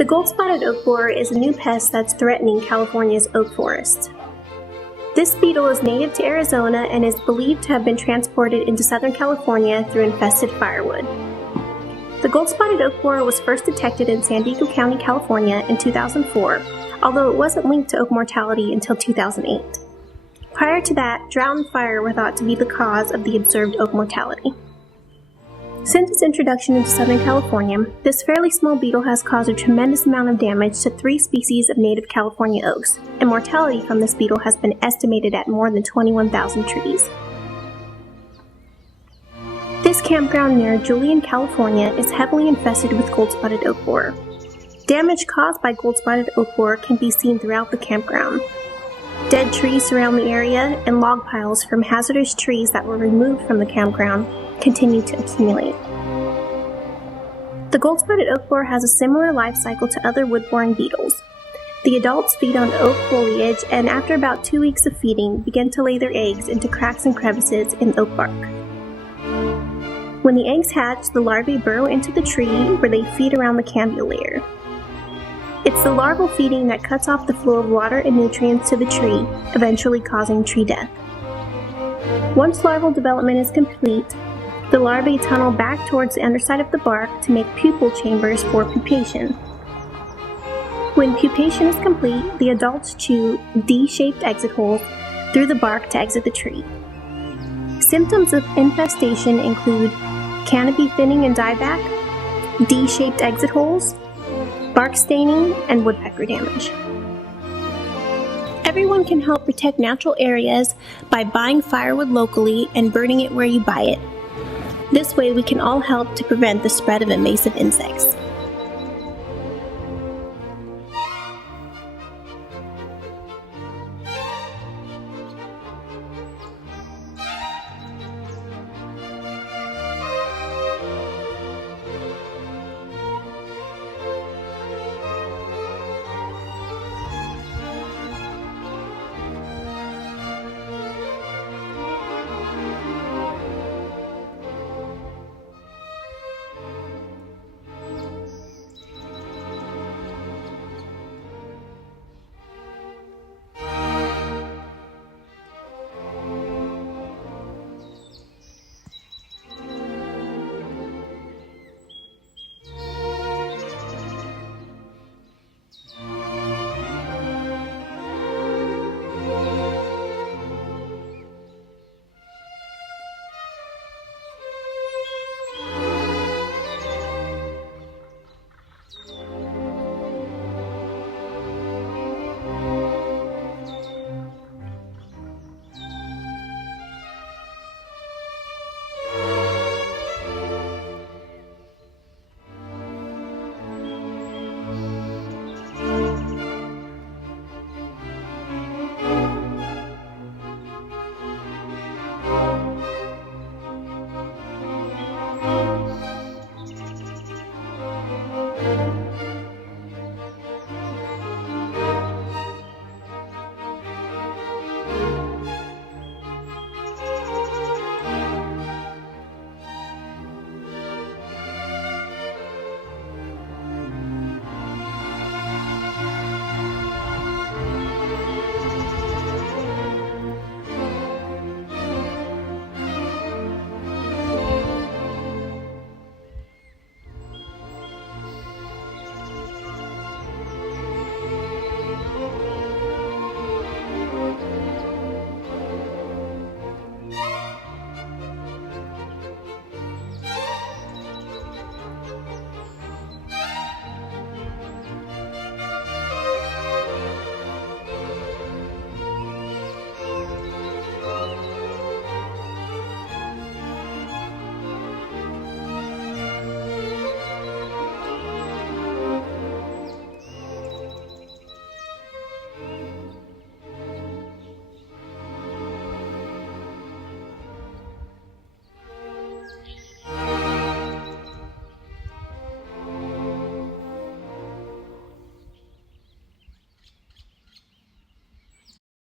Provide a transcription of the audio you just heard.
The gold-spotted oak borer is a new pest that's threatening California's oak forests. This beetle is native to Arizona and is believed to have been transported into Southern California through infested firewood. The gold-spotted oak borer was first detected in San Diego County, California in 2004, although it wasn't linked to oak mortality until 2008. Prior to that, drought and fire were thought to be the cause of the observed oak mortality. Since its introduction into Southern California, this fairly small beetle has caused a tremendous amount of damage to 3 species of native California oaks, and mortality from this beetle has been estimated at more than 21,000 trees. This campground near Julian, California is heavily infested with gold-spotted oak borer. Damage caused by gold-spotted oak borer can be seen throughout the campground. Dead trees surround the area, and log piles from hazardous trees that were removed from the campground continue to accumulate. The gold-spotted oak borer has a similar life cycle to other wood-boring beetles. The adults feed on oak foliage and after about 2 weeks of feeding begin to lay their eggs into cracks and crevices in oak bark. When the eggs hatch, the larvae burrow into the tree where they feed around the cambial layer. It's the larval feeding that cuts off the flow of water and nutrients to the tree, eventually causing tree death. Once larval development is complete, the larvae tunnel back towards the underside of the bark to make pupal chambers for pupation. When pupation is complete, the adults chew D-shaped exit holes through the bark to exit the tree. Symptoms of infestation include canopy thinning and dieback, D-shaped exit holes, bark staining, and woodpecker damage. Everyone can help protect natural areas by buying firewood locally and burning it where you buy it. This way we can all help to prevent the spread of invasive insects.